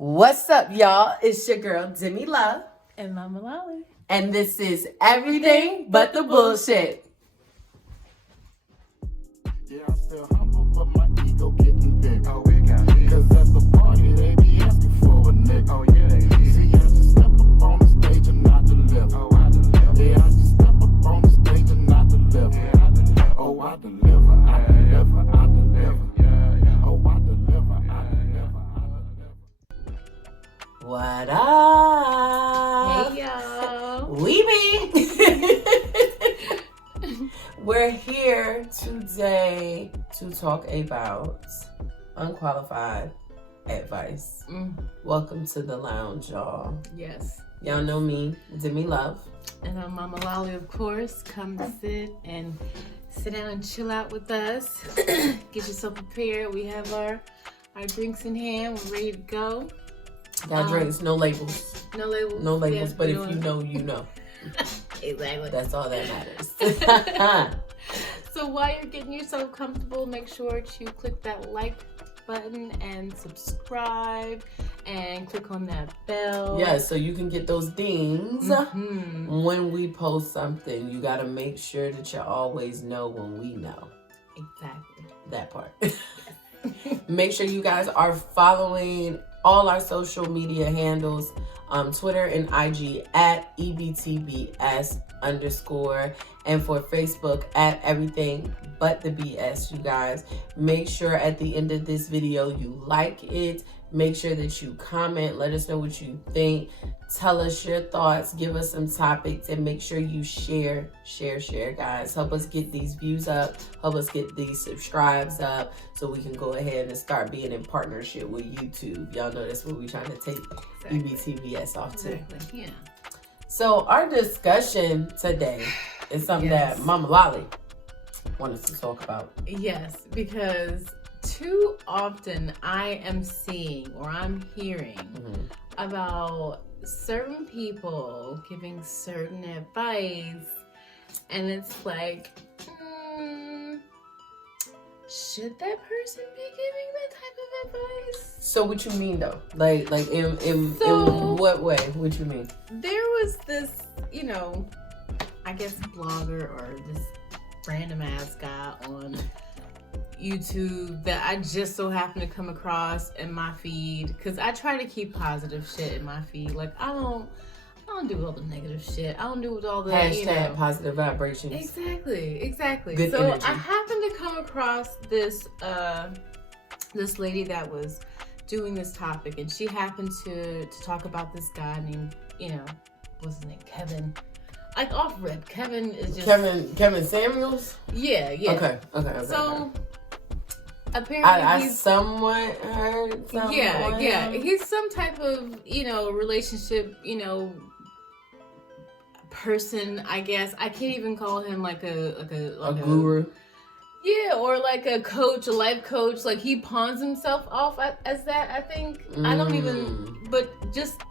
What's up, y'all? It's your girl, Demi Love. And Mama Lolly. And this is Everything But the Bullshit. Yeah, I'm still humble, but my ego getting big. Oh, we got it. Cause at the party, they be asking for a nigga. Oh, yeah, they do. See, I just step up on the stage and I deliver. Oh, I deliver. Yeah, I just step up on the stage and I deliver. Yeah, I deliver. Oh, I deliver. I deliver. I deliver. Yeah. Oh, I deliver. I deliver. I deliver. What up? Hey, y'all. We be. We're here today to talk about unqualified advice. Welcome to the lounge, y'all. Yes. Y'all know me, Demi Love. And I'm Mama Lolly, of course. Come sit down and chill out with us. Get yourself prepared. We have our drinks in hand. We're ready to go. Got drinks, no labels. No labels. No labels, Yeah, but if no you know, you know. Exactly. That's all that matters. So while you're getting yourself comfortable, make sure to click that like button and subscribe and click on that bell. Yeah, so you can get those dings Mm-hmm. when we post something. You got to make sure that you always know when we know. Exactly. That part. Make sure you guys are following all our social media handles, Twitter and IG at EBTBS _, and for Facebook at Everything But the BS. You guys, make sure at the end of this video you like it. Make sure that you comment. Let us know what you think. Tell us your thoughts. Give us some topics, and make sure you share, guys. Help us get these views up. Help us get these subscribes up so we can go ahead and start being in partnership with YouTube. Y'all know that's what we're trying to take EBTBS off to. Exactly. Yeah. So our discussion today is something that Mama Lolly wanted to talk about. Yes, because too often I am seeing or I'm hearing about certain people giving certain advice, and it's like, should that person be giving that type of advice? So what you mean though? Like in what way? What you mean? There was this, I guess blogger or this random ass guy on YouTube that I just so happened to come across in my feed, because I try to keep positive shit in my feed. Like I don't do all the negative shit. I don't do all the hashtag positive vibrations. Exactly. Good so energy. I happened to come across this this lady that was doing this topic, and she happened to talk about this guy named, what's his name? Kevin. Like off rip, Kevin is just Kevin Samuels. Yeah. Okay. So apparently I he's somewhat heard something. Yeah. He's some type of relationship person, I guess. I can't even call him like a guru. Yeah, or like a coach, a life coach. Like he pawns himself off as that, I think. I don't even, but just...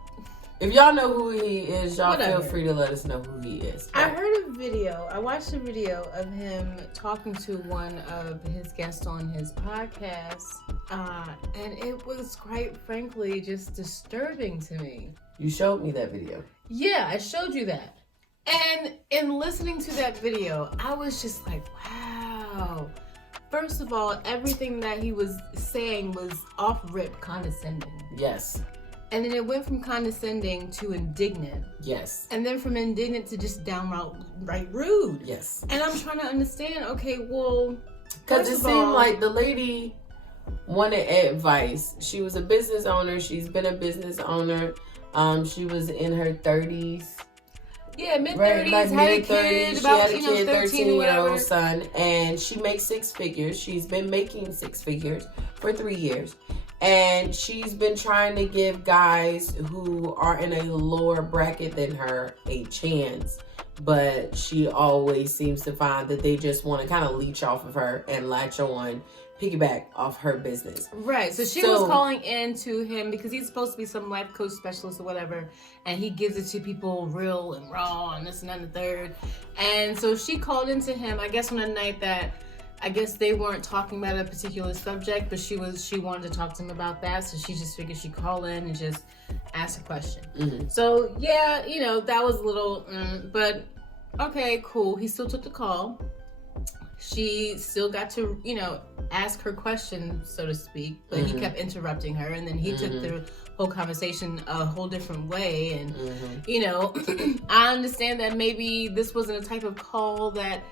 If y'all know who he is, y'all Whatever. feel free to let us know who he is. I watched a video of him talking to one of his guests on his podcast, and it was quite frankly just disturbing to me. You showed me that video. Yeah, I showed you that. And in listening to that video, I was just like, wow. First of all, everything that he was saying was off rip condescending. Yes. And then it went from condescending to indignant. Yes. And then from indignant to just downright rude. Yes. And I'm trying to understand, okay, well... Because it seemed like the lady wanted advice. She was a business owner. She's been a business owner. She was in her 30s. Yeah, mid-30s, Right, like had a mid-30s. kid, She about, had a kid, 13 or whatever. 13-year-old son, and she makes six figures. She's been making six figures for 3 years. And she's been trying to give guys who are in a lower bracket than her a chance. But she always seems to find that they just want to kind of leech off of her and latch on, piggyback off her business. Right. So she was calling in to him because he's supposed to be some life coach specialist or whatever. And he gives it to people real and raw and this and that and the third. And so she called into him, I guess on a night that I guess they weren't talking about a particular subject, but she wanted to talk to him about that, so she just figured she'd call in and just ask a question. Mm-hmm. So yeah, that was a little, but okay, cool. He still took the call. She still got to, ask her question, so to speak, but he kept interrupting her, and then he took the whole conversation a whole different way. And I understand that maybe this wasn't a type of call that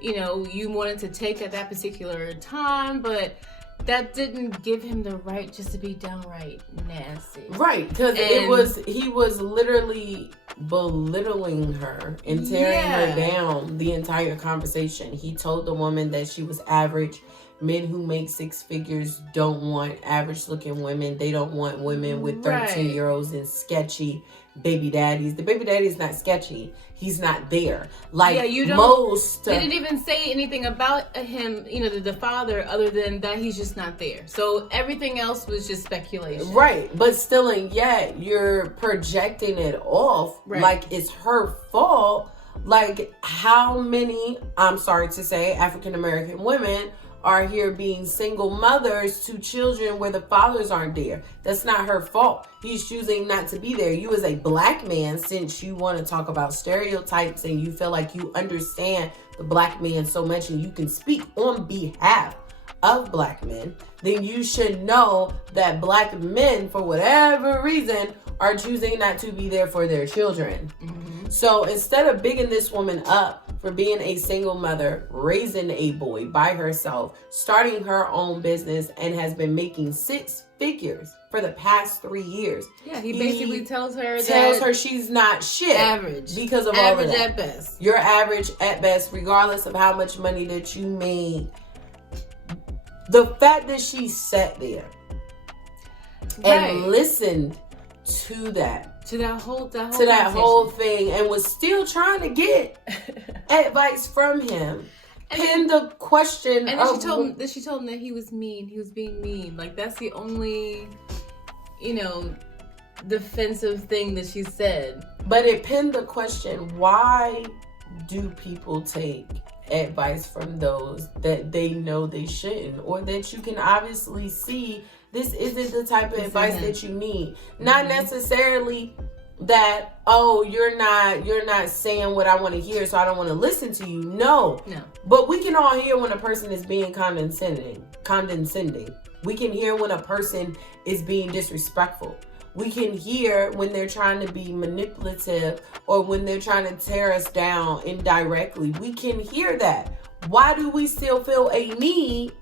you wanted to take at that particular time, but that didn't give him the right just to be downright nasty. Right, because he was literally belittling her and tearing her down the entire conversation. He told the woman that she was average. Men who make six figures don't want average looking women. They don't want women with 13-year-olds and sketchy baby daddies. The baby daddy is not sketchy. He's not there. Like most. They didn't even say anything about him, the father, other than that he's just not there. So everything else was just speculation. Right. But still, and yet you're projecting it off like it's her fault. Like how many, I'm sorry to say, African American women are here being single mothers to children where the fathers aren't there. That's not her fault. He's choosing not to be there. You as a black man, since you want to talk about stereotypes and you feel like you understand the black man so much and you can speak on behalf of black men, then you should know that black men, for whatever reason, are choosing not to be there for their children. So instead of bigging this woman up for being a single mother, raising a boy by herself, starting her own business, and has been making six figures for the past 3 years. Yeah, he basically tells her she's not shit. Average. Because of average all of that. At best. You're average at best, regardless of how much money that you made. The fact that she sat there and listened to that. To that whole thing, and was still trying to get advice from him. And the question, and then she told him that he was mean. He was being mean. Like that's the only, defensive thing that she said. But it pinned the question: why do people take advice from those that they know they shouldn't, or that you can obviously see this isn't the type of advice that you need? Not necessarily that, you're not saying what I want to hear, so I don't want to listen to you. No. But we can all hear when a person is being condescending. We can hear when a person is being disrespectful. We can hear when they're trying to be manipulative or when they're trying to tear us down indirectly. We can hear that. Why do we still feel a need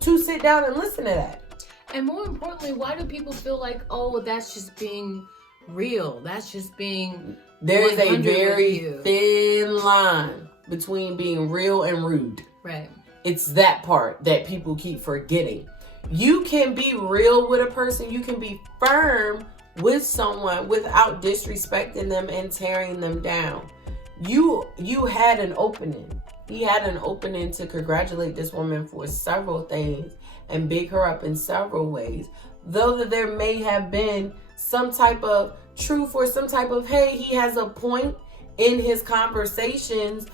to sit down and listen to that? And more importantly, why do people feel like, that's just being real? That's just being... There's a very thin line between being real and rude. Right. It's that part that people keep forgetting. You can be real with a person. You can be firm with someone without disrespecting them and tearing them down. You had an opening. He had an opening to congratulate this woman for several things and big her up in several ways. Though that there may have been some type of truth or some type of, hey, he has a point in his conversations,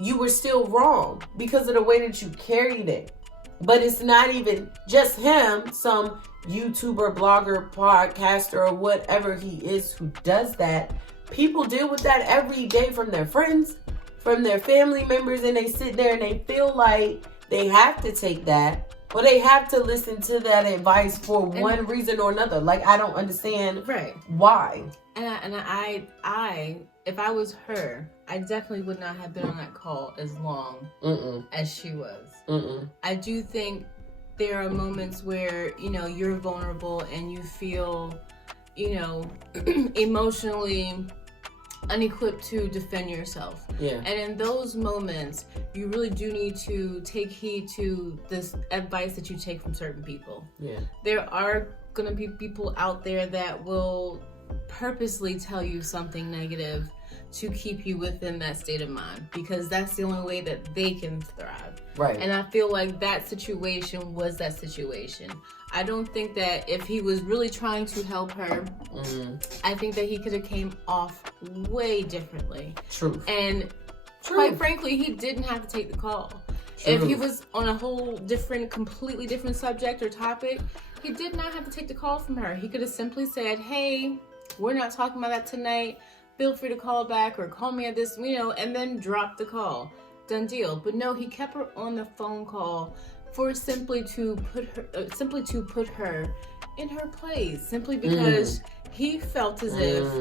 you were still wrong because of the way that you carried it. But it's not even just him, some YouTuber, blogger, podcaster, or whatever he is who does that. People deal with that every day from their friends, from their family members, and they sit there and they feel like they have to take that, or they have to listen to that advice for one reason or another. Like, I don't understand why. And I, if I was her, I definitely would not have been on that call as long as she was. I do think there are moments where, you're vulnerable and you feel, emotionally unequipped to defend yourself. And in those moments, you really do need to take heed to this advice that you take from certain people. There are going to be people out there that will purposely tell you something negative to keep you within that state of mind, because that's the only way that they can thrive. And I feel like that situation was that situation. I don't think that if he was really trying to help her, I think that he could have came off way differently. And quite frankly, he didn't have to take the call. If he was on a whole completely different subject or topic, he did not have to take the call from her. He could have simply said, hey, we're not talking about that tonight. Feel free to call back or call me at this, and then drop the call. Done deal. But no, he kept her on the phone call for simply to put her in her place, simply because he felt as if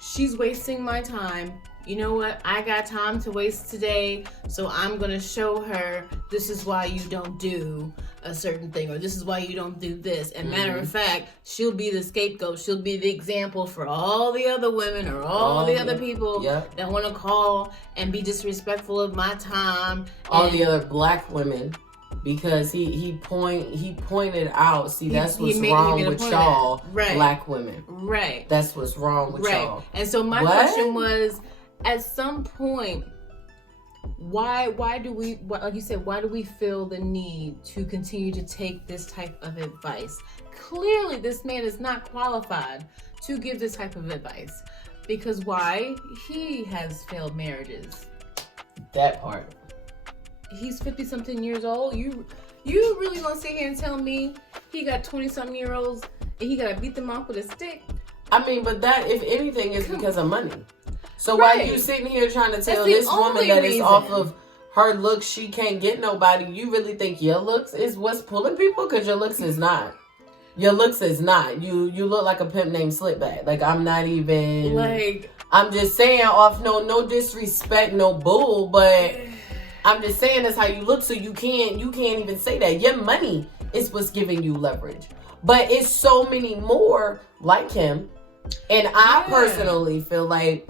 she's wasting my time. You know what? I got time to waste today, so I'm going to show her this is why you don't do a certain thing, or this is why you don't do this. And matter of fact, she'll be the scapegoat. She'll be the example for all the other women or all the other people that want to call and be disrespectful of my time. All the other black women. Because he pointed out, that's what's wrong with y'all, black women. Right. That's what's wrong with y'all. And so my question was, at some point, why do we, like you said, why do we feel the need to continue to take this type of advice? Clearly, this man is not qualified to give this type of advice. Because why? He has failed marriages. That part. He's 50-something years old. You really gonna sit here and tell me he got 20-something year olds and he gotta beat them off with a stick? I mean, but that, if anything, is because of money. So why are you sitting here trying to tell this woman that it's off of her looks, she can't get nobody? You really think your looks is what's pulling people? Because your looks is not. Your looks is not. You look like a pimp named Slipback. Like, I'm not even... I'm just saying, off no disrespect, no bull, but... I'm just saying that's how you look, so you can't even say that. Your money is what's giving you leverage. But it's so many more like him. And I personally feel like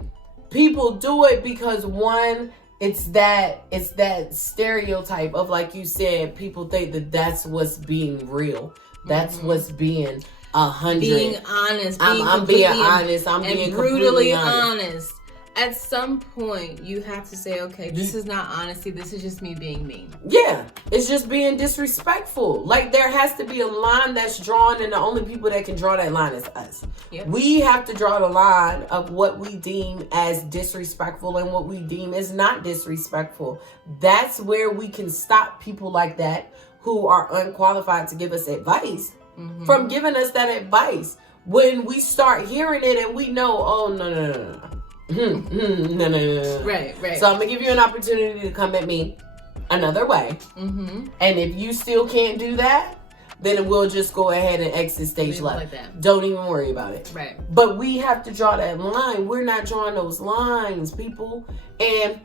people do it because, one, it's that stereotype of, like you said, people think that's what's being real. That's what's being 100. Being honest. I'm being honest. I'm being brutally honest. At some point, you have to say, okay, this is not honesty. This is just me being mean. Yeah, it's just being disrespectful. Like, there has to be a line that's drawn, and the only people that can draw that line is us. Yep. We have to draw the line of what we deem as disrespectful and what we deem as not disrespectful. That's where we can stop people like that who are unqualified to give us advice from giving us that advice. When we start hearing it and we know, oh, no. No. Right. So I'm gonna give you an opportunity to come at me another way. And if you still can't do that, then we'll just go ahead and exit stage left. Like don't even worry about it. Right. But we have to draw that line. We're not drawing those lines, people. And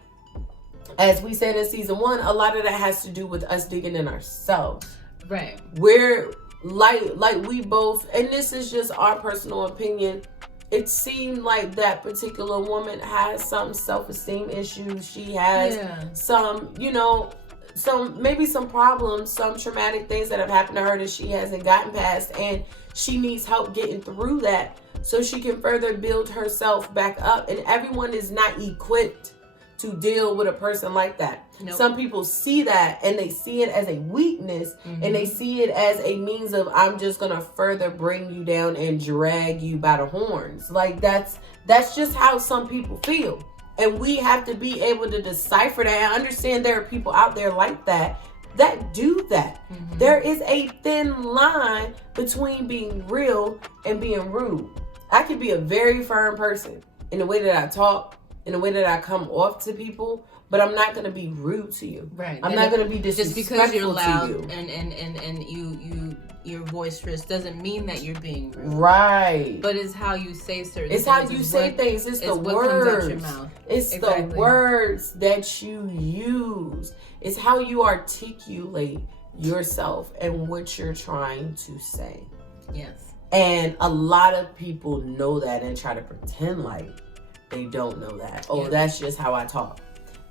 as we said in season 1, a lot of that has to do with us digging in ourselves. Right. We're like we both, and this is just our personal opinion, it seemed like that particular woman has some self-esteem issues. She has some, maybe some problems, some traumatic things that have happened to her that she hasn't gotten past, and she needs help getting through that so she can further build herself back up. And everyone is not equipped to deal with a person like that. Nope. Some people see that and they see it as a weakness, and they see it as a means of, I'm just gonna further bring you down and drag you by the horns. Like, that's just how some people feel. And we have to be able to decipher that and understand there are people out there like that do that. There is a thin line between being real and being rude. I can be a very firm person in the way that I talk, in the way that I come off to people, but I'm not going to be rude to you. Right. I'm not going to be disrespectful just because you're loud to you. and you're boisterous doesn't mean that you're being rude. Right. But it's how you say certain things. It's how you say things. It's the words. What comes out your mouth. It's the words that you use. It's how you articulate yourself and what you're trying to say. Yes. And a lot of people know that and try to pretend like they don't know that. Oh, that's just how I talk.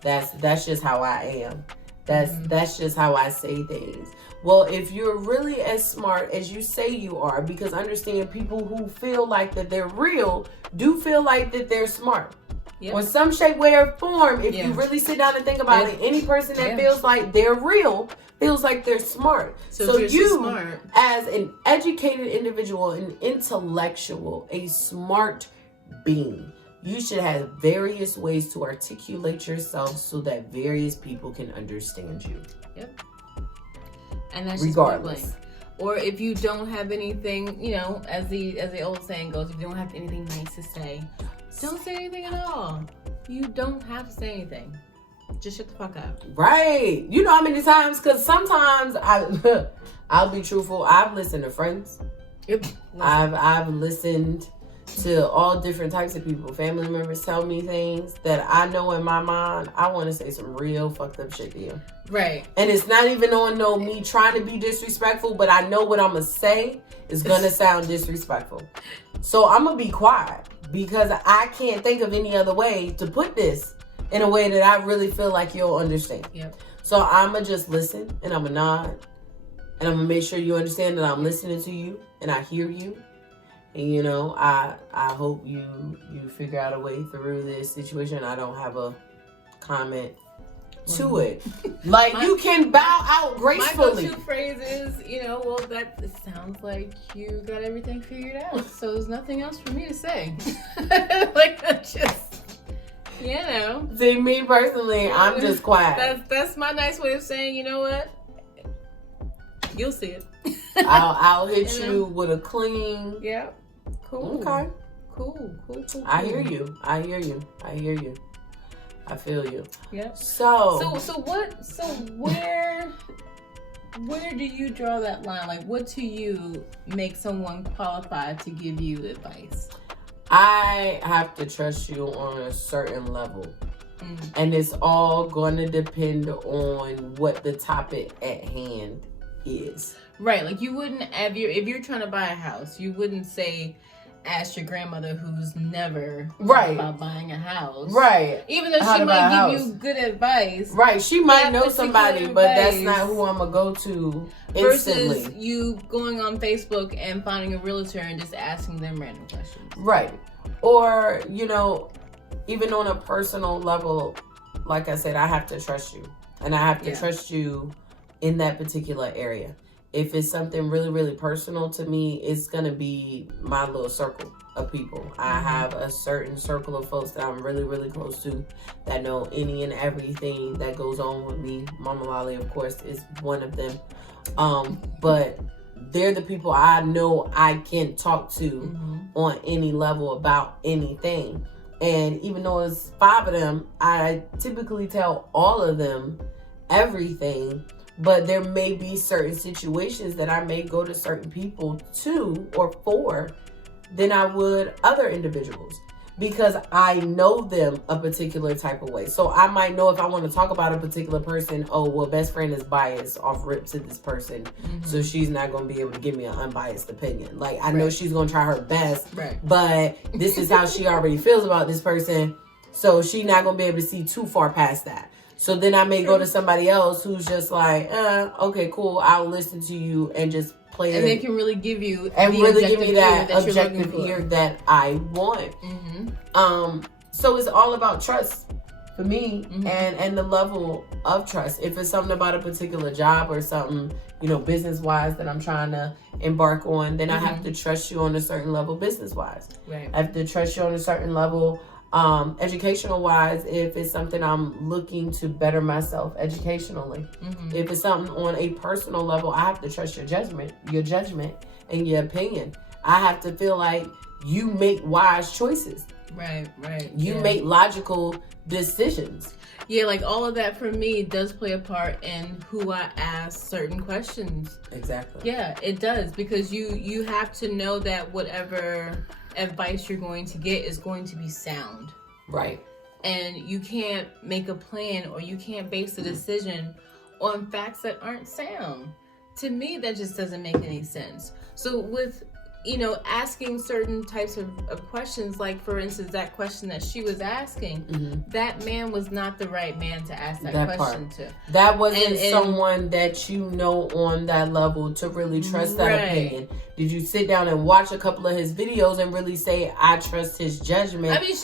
That's just how I am. That's just how I say things. Well, if you're really as smart as you say you are, because understand, people who feel like that they're real do feel like that they're smart. Yep. Or some shape, way, or form, if you really sit down and think about it, any person that feels like they're real feels like they're smart. So you, smart, as an educated individual, an intellectual, a smart being, you should have various ways to articulate yourself so that various people can understand you. Yep. And that's regardless. Just or if you don't have anything, you know, as the old saying goes, if you don't have anything nice to say, don't say anything at all. You don't have to say anything. Just shut the fuck up. Right. You know how many times? Because sometimes I'll be truthful. I've listened to friends. Yep. I've listened to all different types of people. Family members tell me things that I know in my mind, I want to say some real fucked up shit to you. Right. And it's not even on me trying to be disrespectful, but I know what I'm going to say is going to sound disrespectful. So I'm going to be quiet because I can't think of any other way to put this in a way that I really feel like you'll understand. Yep. So I'm going to just listen and I'm going to nod and I'm going to make sure you understand that I'm listening to you and I hear you. And, you know, I hope you figure out a way through this situation. I don't have a comment to it. Like, you can bow out gracefully. My go-to phrase is, you know, well, that it sounds like you got everything figured out. So there's nothing else for me to say. Like, just, you know. See, me personally, I'm just quiet. That's my nice way of saying, you know what? You'll see it. I'll hit you with a clean. Yeah. Cool. Okay. Cool. I hear you. I feel you. Yeah. So where do you draw that line? Like, what to you makes someone qualified to give you advice? I have to trust you on a certain level. And it's all going to depend on what the topic at hand is. Right. Like, you wouldn't have if you're trying to buy a house, you wouldn't say, ask your grandmother who's never about buying a house. Right. Even though she might give you good advice. Right. She might know somebody, but that's not who I'm going to go to instantly. Versus you going on Facebook and finding a realtor and just asking them random questions. Right. Or, you know, even on a personal level, like I said, I have to trust you. And I have to trust you in that particular area. If it's something really, really personal to me, it's going to be my little circle of people. I have a certain circle of folks that I'm really, really close to that know any and everything that goes on with me. Mama Lolly, of course, is one of them. But they're the people I know I can talk to on any level about anything. And even though it's 5 of them, I typically tell all of them everything. But there may be certain situations that I may go to certain people to or for than I would other individuals because I know them a particular type of way. So I might know if I want to talk about a particular person, oh, well, best friend is biased off rip to this person. So she's not going to be able to give me an unbiased opinion. Like, I know she's going to try her best, but this is how she already feels about this person. So she's not going to be able to see too far past that. So then I may go to somebody else who's just like, okay, cool. I'll listen to you and just play it. And they can really give you and the really give me that ear objective ear that I want. So it's all about trust for me and the level of trust. If it's something about a particular job or something, you know, business-wise that I'm trying to embark on, then I have to trust you on a certain level business-wise. Right. I have to trust you on a certain level educational wise, if it's something I'm looking to better myself educationally. If it's something on a personal level, I have to trust your judgment and your opinion. I have to feel like you make wise choices. Right. You make logical decisions. Yeah, like all of that for me does play a part in who I ask certain questions. Exactly. Yeah, it does, because you have to know that whatever advice you're going to get is going to be sound. Right. And you can't make a plan or you can't base a decision on facts that aren't sound. To me, that just doesn't make any sense. So with, you know, asking certain types of questions, like for instance, that question that she was asking, that man was not the right man to ask that question to. That wasn't someone that you know on that level to really trust that opinion. Did you sit down and watch a couple of his videos and really say, I trust his judgment? I mean,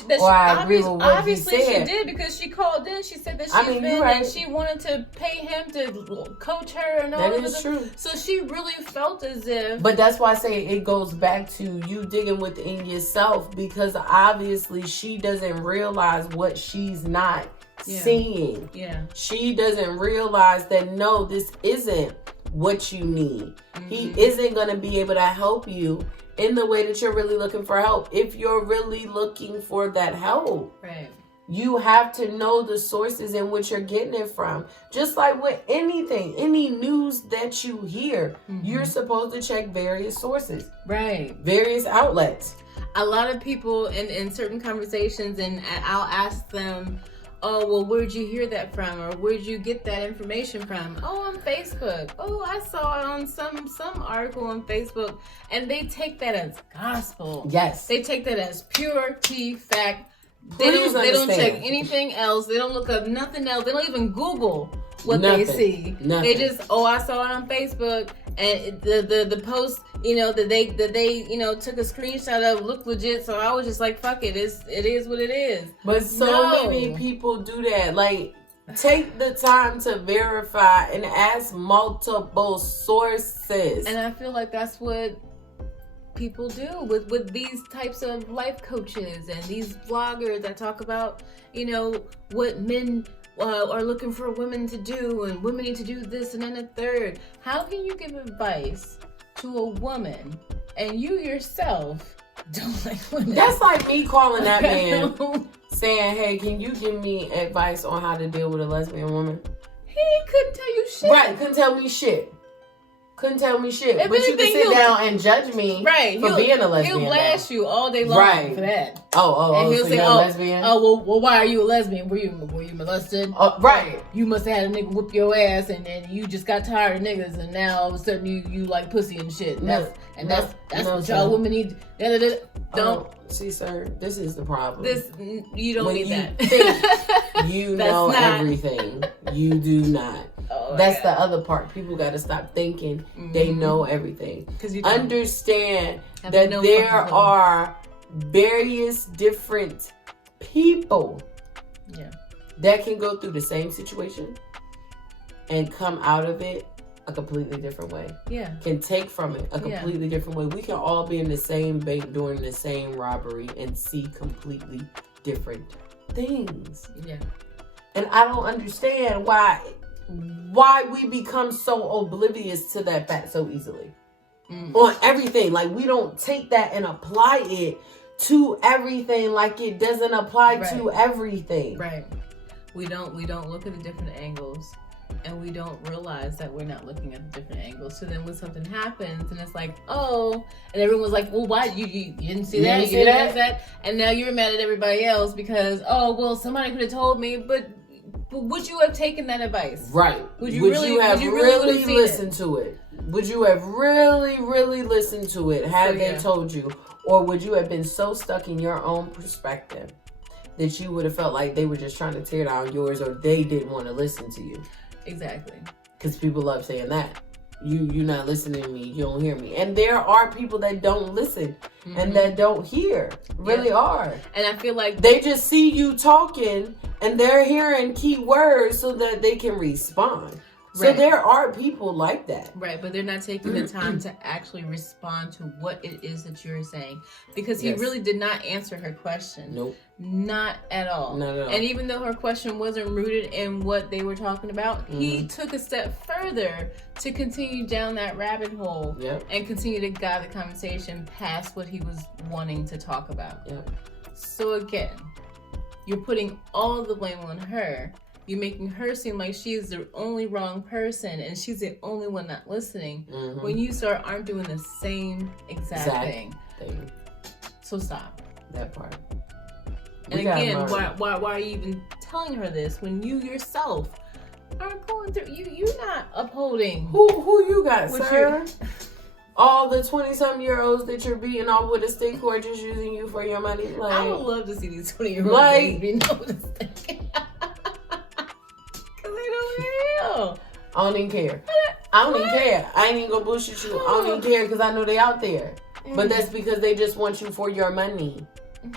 obviously she did, because she called in. She said that and she wanted to pay him to coach her and all that is true. So she really felt as if. But that's why I say it goes goes back to you digging within yourself, because obviously she doesn't realize what she's not seeing. Yeah. She doesn't realize that, no, this isn't what you need. He isn't going to be able to help you in the way that you're really looking for help. If you're really looking for that help, Right. you have to know the sources in which you're getting it from. Just like with anything, any news that you hear, you're supposed to check various sources, Right. various outlets. A lot of people in certain conversations, and I'll ask them, oh, well, where'd you hear that from? Or where'd you get that information from? Oh, on Facebook. Oh, I saw it on some article on Facebook. And they take that as gospel. Yes. They take that as pure tea fact. Please They don't check understand. anything else. They don't look up nothing else. They don't even Google what Nothing. they see. Nothing. They just, oh, I saw it on Facebook, and the post, you know, that they you know, took a screenshot of looked legit. So I was just like, fuck it, it is what it is. But so many people do that. Like, take the time to verify and ask multiple sources. And I feel like that's what people do with these types of life coaches and these vloggers that talk about, you know, what men are looking for women to do, and women need to do this and then a third. How can you give advice to a woman and you yourself don't like women? That's like me calling that man saying, hey, can you give me advice on how to deal with a lesbian woman? He couldn't tell you shit. Right, couldn't tell me shit. Couldn't tell me shit. If But you anything, can sit down and judge me for being a lesbian. He'll blast you all day long Right. for that. And he'll so say, you're a oh, lesbian? well, why are you a lesbian? Were you molested? Right. You must have had a nigga whoop your ass, and then you just got tired of niggas, and now all of a sudden you like pussy and shit. And that's what y'all women need. Don't. See, sir, this is the problem. You don't need that. Think you know not- everything. You do not. Oh, That's the other part. People got to stop thinking they know everything. Because you don't. Understand Have that no there fucking clue. are various different people that can go through the same situation and come out of it a completely different way. Yeah. Can take from it a completely different way. We can all be in the same bank during the same robbery and see completely different things. Yeah. And I don't understand why we become so oblivious to that fact so easily. On everything. Like, we don't take that and apply it to everything, like it doesn't apply to everything. Right. We don't look at the different angles, and we don't realize that we're not looking at the different angles. So then when something happens and it's like, oh, and everyone's like, well, why you didn't see that? You didn't see that? And now you're mad at everybody else because, oh, well, somebody could have told me, but would you have taken that advice? Right. Would you really listened to it? Would you have really listened to it had they told you? Or would you have been so stuck in your own perspective that you would have felt like they were just trying to tear down yours, or they didn't want to listen to you? Exactly. Because people love saying that. You're not listening to me. You don't hear me. And there are people that don't listen and that don't hear. Really are. And I feel like they just see you talking and they're hearing key words so that they can respond. So there are people like that. Right, but they're not taking the time to actually respond to what it is that you're saying. Because he really did not answer her question. Nope. Not at all. Not at all. And even though her question wasn't rooted in what they were talking about, he took a step further to continue down that rabbit hole and continue to guide the conversation past what he was wanting to talk about. So again, you're putting all the blame on her. You're making her seem like she's the only wrong person and she's the only one not listening when you aren't doing the same exact thing. So stop. That part. And again, why are you even telling her this when you yourself aren't going through? You're not upholding. Who you got, sir? All the 20-some-year-olds that you're beating off with a stick who are just using you for your money. Like, I would love to see these 20-year-olds being off with a stick. I don't even care. I don't even care. I ain't even gonna bullshit you. I don't even care because I know they out there. But that's because they just want you for your money.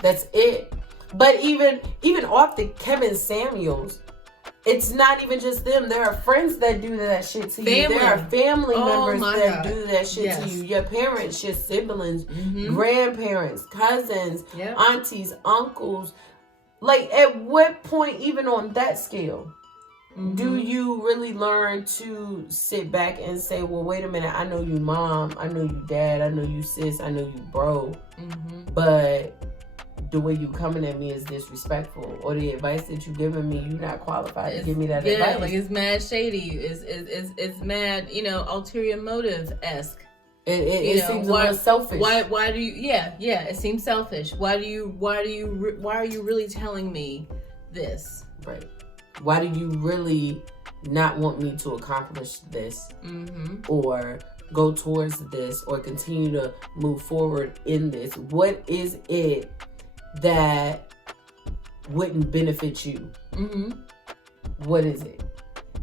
That's it. But even off the Kevin Samuels, it's not even just them. There are friends that do that shit to you. There are family members that do that shit to you. Your parents, your siblings, grandparents, cousins, aunties, uncles. Like, at what point, even on that scale, do you really learn to sit back and say, well, wait a minute, I know you mom, I know you dad, I know you sis, I know you bro, but the way you coming at me is disrespectful, or the advice that you giving me, you're not qualified to give me that advice. Yeah, like it's mad shady. It's mad, ulterior motive-esque. It seems a little selfish. Why do you? Yeah. It seems selfish. Why are you really telling me this? Right. Why do you really not want me to accomplish this, or go towards this, or continue to move forward in this? What is it that wouldn't benefit you? What is it?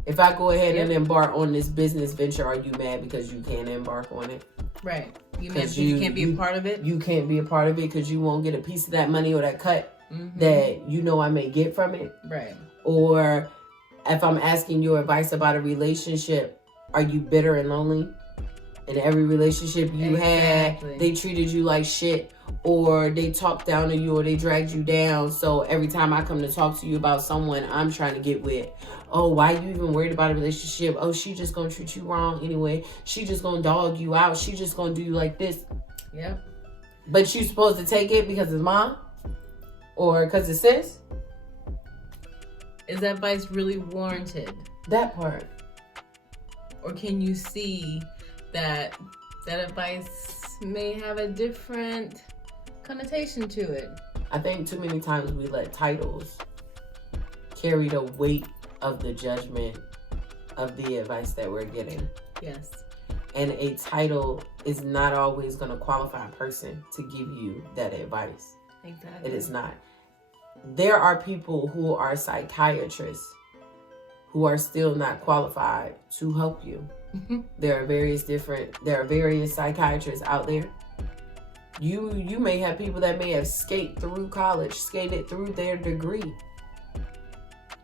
If I go ahead and embark on this business venture, are you mad because you can't embark on it? Right. You mad because you can't be a part of it? You can't be a part of it because you won't get a piece of that money or that cut that I may get from it. Right. Or if I'm asking your advice about a relationship, are you bitter and lonely? In every relationship you had, they treated you like shit, or they talked down to you, or they dragged you down. So every time I come to talk to you about someone I'm trying to get with, oh, why you even worried about a relationship? Oh, she just gonna treat you wrong anyway. She just gonna dog you out. She just gonna do you like this. Yep. But you supposed to take it because it's mom? Or because it's sis? Is that advice really warranted? That part. Or can you see that advice may have a different connotation to it? I think too many times we let titles carry the weight of the judgment of the advice that we're getting. Yes. And a title is not always going to qualify a person to give you that advice. Exactly. It is not. There are people who are psychiatrists who are still not qualified to help you. There are various psychiatrists out there. You may have people that may have skated through their degree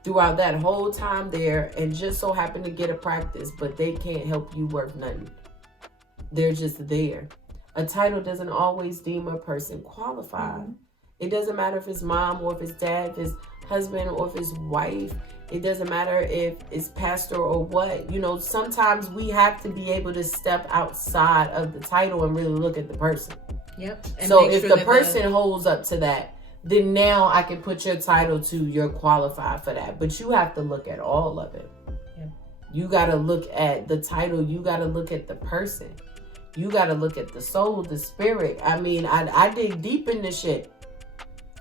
throughout that whole time there, and just so happen to get a practice, but they can't help you worth nothing. They're just there. A title doesn't always deem a person qualified. It doesn't matter if it's mom or if it's dad, if it's husband or if it's wife. It doesn't matter if it's pastor or what. Sometimes we have to be able to step outside of the title and really look at the person. Yep. So if the person holds up to that, then now I can put your title to you're qualified for that. But you have to look at all of it. Yep. You got to look at the title. You got to look at the person. You got to look at the soul, the spirit. I mean, I dig deep in this shit.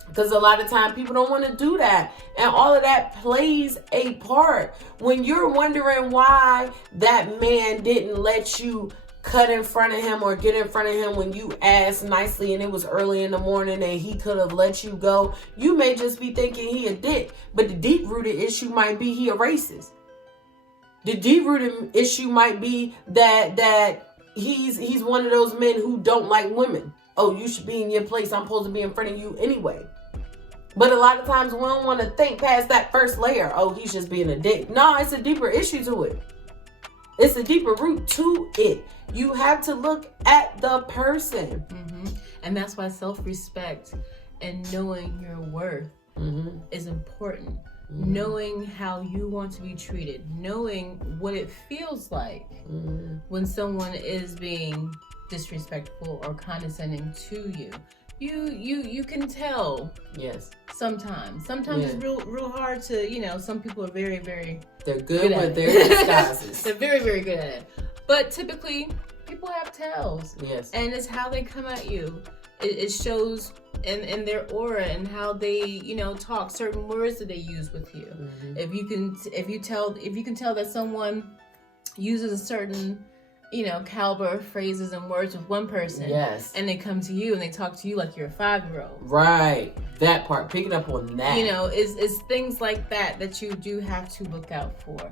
Because a lot of time people don't want to do that. And all of that plays a part. When you're wondering why that man didn't let you cut in front of him or get in front of him when you asked nicely and it was early in the morning and he could have let you go, you may just be thinking he a dick. But the deep-rooted issue might be he a racist. The deep-rooted issue might be that he's one of those men who don't like women. Oh, you should be in your place. I'm supposed to be in front of you anyway. But a lot of times we don't want to think past that first layer. Oh, he's just being a dick. No, it's a deeper issue to it. It's a deeper root to it. You have to look at the person. And that's why self-respect and knowing your worth is important. Knowing how you want to be treated. Knowing what it feels like when someone is being disrespectful or condescending to you. You can tell. Yes. Sometimes it's real hard to, some people are very, very they're good with their disguises. They're very, very good at it. But typically people have tells. Yes. And it's how they come at you. It shows in their aura and how they, talk, certain words that they use with you. If you can tell that someone uses a certain caliber of phrases and words with one person. Yes. And they come to you and they talk to you like you're a 5-year-old. Right. That part. Picking up on that. It's things like that you do have to look out for.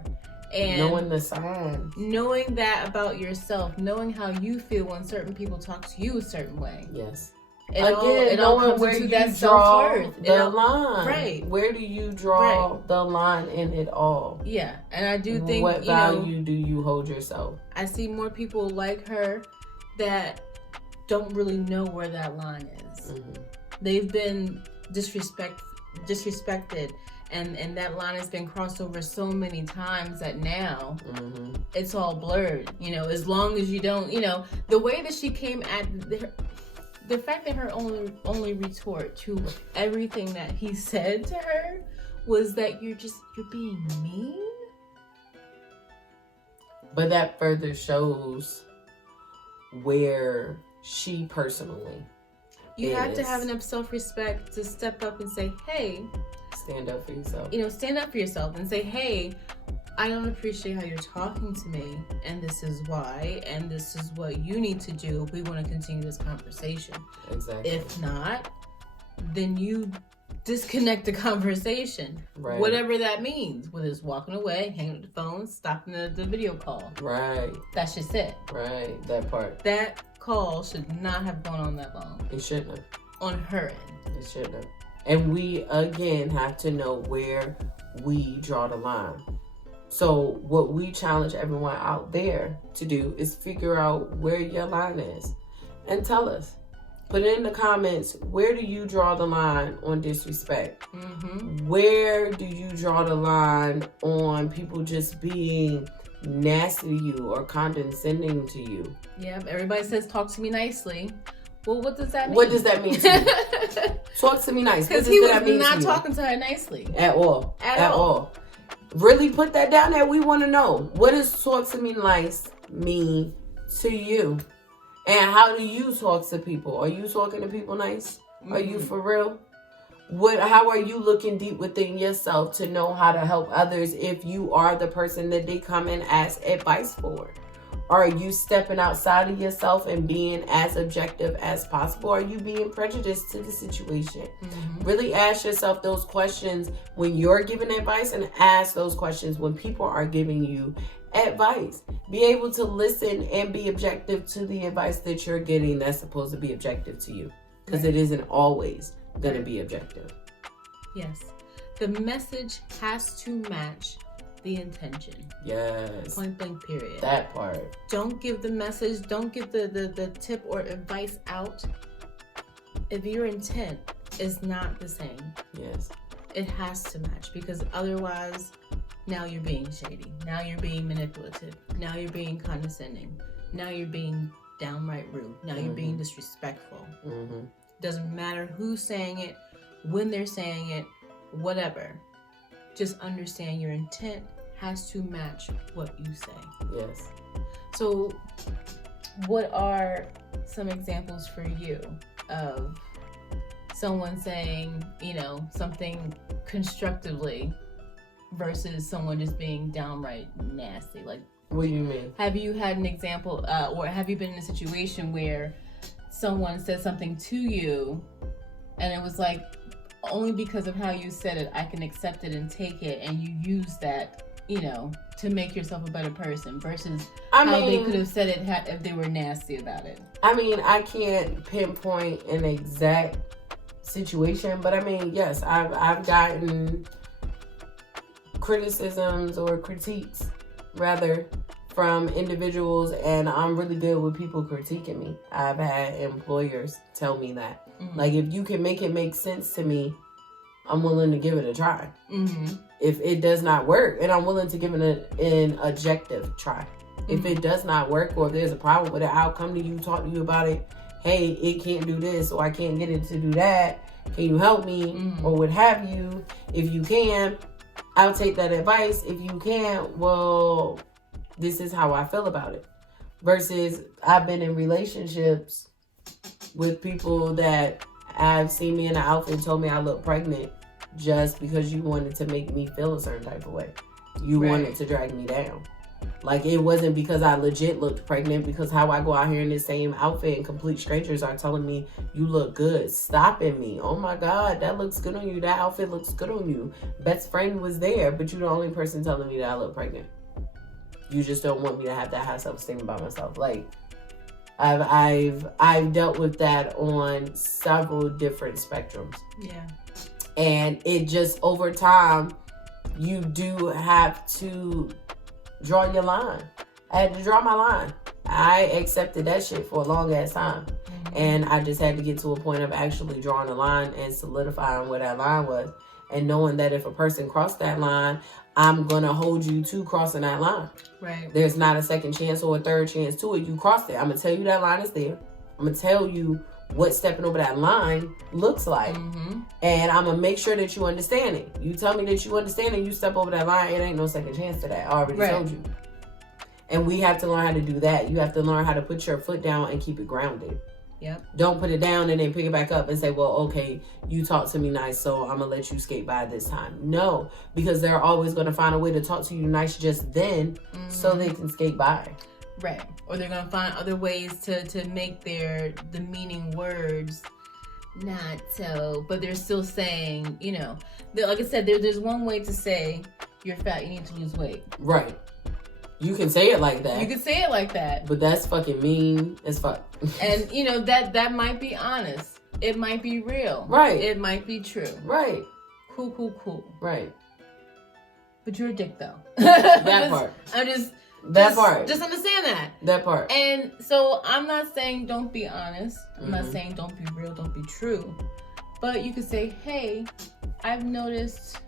And knowing the signs. Knowing that about yourself. Knowing how you feel when certain people talk to you a certain way. Yes. Again, all knowing comes where into you that draw self-worth. the line. Right. Where do you draw the line in it all? Yeah, and I do think, what value do you hold yourself? I see more people like her that don't really know where that line is. They've been disrespected, and that line has been crossed over so many times that now it's all blurred. As long as you don't, the way that she came at the fact that her only retort to everything that he said to her was that you're being mean. But that further shows where she personally you have to have enough self-respect to step up and say, hey, stand up for yourself. Stand up for yourself and say, hey, I don't appreciate how you're talking to me, and this is why, and this is what you need to do if we want to continue this conversation. Exactly. If not, then you disconnect the conversation. Right. Whatever that means, whether it's walking away, hanging up the phone, stopping the video call. Right. That's just it. Right. That part. That call should not have gone on that long. It shouldn't have. On her end. It shouldn't have. And we, again, have to know where we draw the line. So what we challenge everyone out there to do is figure out where your line is and tell us. Put it in the comments, where do you draw the line on disrespect? Where do you draw the line on people just being nasty to you or condescending to you? Yeah, everybody says talk to me nicely. Well, what does that mean? What does that mean to you? Talk to me nice. Because he was not talking to her nicely. At all. At all. Really put that down there. We want to know. What does talk to me nice mean to you? And how do you talk to people? Are you talking to people nice? Are you for real? How are you looking deep within yourself to know how to help others if you are the person that they come and ask advice for? Are you stepping outside of yourself and being as objective as possible? Are you being prejudiced to the situation? Really ask yourself those questions when you're giving advice, and ask those questions when people are giving you advice. Be able to listen and be objective to the advice that you're getting that's supposed to be objective to you, because it isn't always going to be objective. Yes. The message has to match the intention. Yes. Point blank period. That part. Don't give the message, don't give the tip or advice out if your intent is not the same. Yes. It has to match, because otherwise now you're being shady. Now you're being manipulative. Now you're being condescending. Now you're being downright rude. Now you're being disrespectful. Doesn't matter who's saying it, when they're saying it, whatever. Just understand your intent has to match what you say. Yes. So what are some examples for you of someone saying, something constructively versus someone just being downright nasty? Like, what do you mean? Have you had an example, or have you been in a situation where someone said something to you and it was like, only because of how you said it, I can accept it and take it, and you use that, to make yourself a better person, versus how they could have said it if they were nasty about it? I can't pinpoint an exact situation, but yes, I've gotten criticisms or critiques, rather, from individuals, and I'm really good with people critiquing me. I've had employers tell me that. Like, if you can make it make sense to me, I'm willing to give it a try. If it does not work, and I'm willing to give it an objective try. If it does not work, or if there's a problem with it, I'll come to you, talk to you about it. Hey, it can't do this, or I can't get it to do that. Can you help me? Or what have you? If you can, I'll take that advice. If you can't, well, this is how I feel about it. Versus, I've been in relationships with people that have seen me in an outfit and told me I look pregnant just because you wanted to make me feel a certain type of way. You wanted to drag me down. Like, it wasn't because I legit looked pregnant, because how I go out here in the same outfit and complete strangers are telling me, you look good, stopping me. Oh my God, that looks good on you. That outfit looks good on you. Best friend was there, but you're the only person telling me that I look pregnant. You just don't want me to have that high self-esteem about myself. Like, I've dealt with that on several different spectrums. Yeah. And it just, over time, you do have to draw your line. I had to draw my line. I accepted that shit for a long ass time. And I just had to get to a point of actually drawing a line and solidifying where that line was. And knowing that if a person crossed that line, I'm going to hold you to crossing that line. Right. There's not a second chance or a third chance to it. You crossed it. I'm going to tell you that line is there. I'm going to tell you what stepping over that line looks like. And I'm going to make sure that you understand it. You tell me that you understand it, you step over that line, it ain't no second chance to that. I already told you. And we have to learn how to do that. You have to learn how to put your foot down and keep it grounded. Yep. Don't put it down and then pick it back up and say, well, okay, you talk to me nice, so I'm going to let you skate by this time. No, because they're always going to find a way to talk to you nice just then so they can skate by. Right. Or they're going to find other ways to make the meaning words not so, but they're still saying, you know, like I said, there's one way to say you're fat, you need to lose weight. Right. You can say it like that. You can say it like that. But that's fucking mean as fuck. And, you know, that might be honest. It might be real. Right. It might be true. Right. Cool. Right. But you're a dick, though. That part. Just understand that. That part. And so I'm not saying don't be honest. I'm not saying don't be real, don't be true. But you could say, hey, I've noticed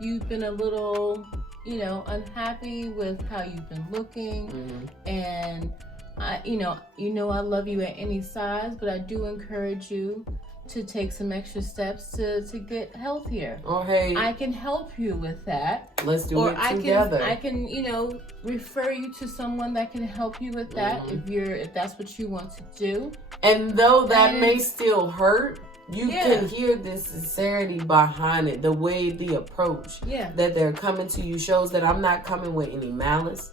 you've been a little, you know, unhappy with how you've been looking. And I love you at any size, but I do encourage you to take some extra steps to get healthier. Or hey, I can help you with that. Let's do it together. I can, you know, refer you to someone that can help you with that if that's what you want to do. And though that may still hurt, you can hear the sincerity behind it, the way, the approach that they're coming to you shows that I'm not coming with any malice.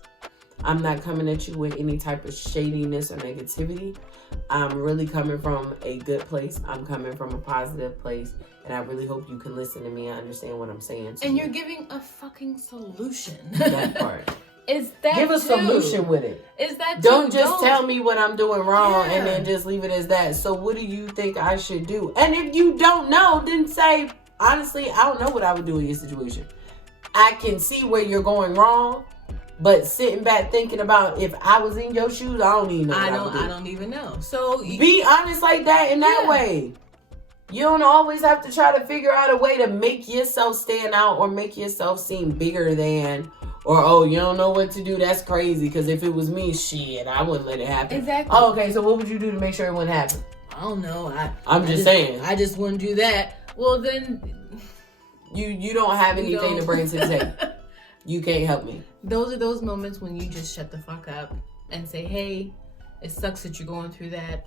I'm not coming at you with any type of shadiness or negativity. I'm really coming from a good place. I'm coming from a positive place. And I really hope you can listen to me and understand what I'm saying. And you're giving a fucking solution. That part. Is that Give a solution with it. Is that Don't just tell me what I'm doing wrong and then just leave it as that. So what do you think I should do? And if you don't know, then say, honestly, I don't know what I would do in your situation. I can see where you're going wrong, but sitting back thinking about if I was in your shoes, I don't even know what I would do. I don't even know. So be honest like that in that way. You don't always have to try to figure out a way to make yourself stand out or make yourself seem bigger than, or, oh, you don't know what to do. That's crazy. Because if it was me, shit, I wouldn't let it happen. Exactly. Oh, okay, so what would you do to make sure it wouldn't happen? I don't know. I'm just saying. I just wouldn't do that. Well, then you don't have anything to bring to the table. You can't help me. Those are those moments when you just shut the fuck up and say, hey, it sucks that you're going through that.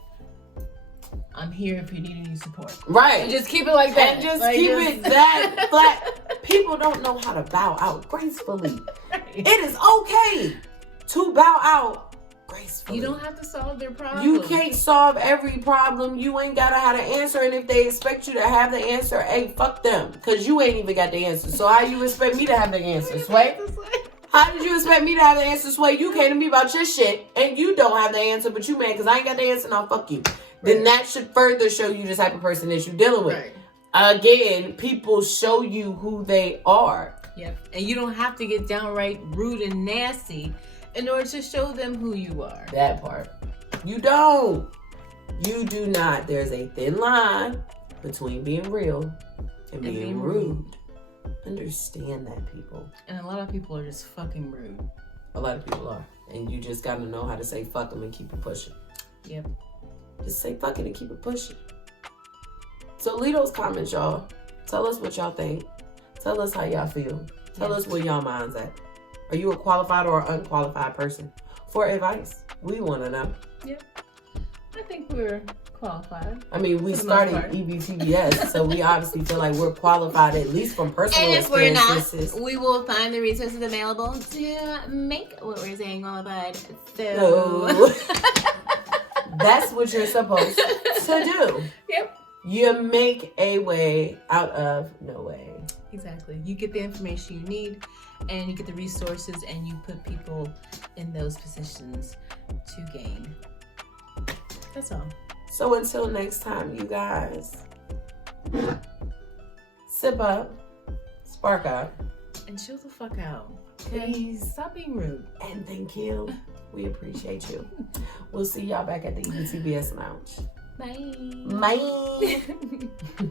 I'm here if you need any support. Right. And just keep it like that. And just keep it that flat. People don't know how to bow out gracefully. Right. It is okay to bow out gracefully. You don't have to solve their problem. You can't solve every problem. You ain't gotta have the answer. And if they expect you to have the answer, hey, fuck them. Because you ain't even got the answer. So how you expect me to have the answer, Sway? How did you expect me to have the answer, Sway? You came to me about your shit and you don't have the answer, but you mad because I ain't got the answer. Now fuck you. Then that should further show you the type of person that you're dealing with. Right. Again, people show you who they are. Yep. And you don't have to get downright rude and nasty in order to show them who you are. That part. You don't. You do not. There's a thin line between being real and being rude. Understand that, people. And a lot of people are just fucking rude. A lot of people are. And you just gotta know how to say fuck them and keep it pushing. Yep. Just say fuck it and keep it pushing. So leave those comments, y'all. Tell us what y'all think. Tell us how y'all feel. Tell us where y'all mind's at. Are you a qualified or unqualified person? For advice, we want to know. Yep. I think we're qualified. I mean, we started EBTBS, so we obviously feel like we're qualified, at least from personal experiences. And if we're not, we will find the resources available to make what we're saying qualified. So... That's what you're supposed to do. Yep. You make a way out of no way. Exactly. You get the information you need and you get the resources and you put people in those positions to gain That's all. So until next time, you guys, sip up, spark up, And chill the fuck out. Okay? please, Stop being rude. and thank you. We appreciate you. We'll see y'all back at the EBTBS Lounge. Bye. Bye.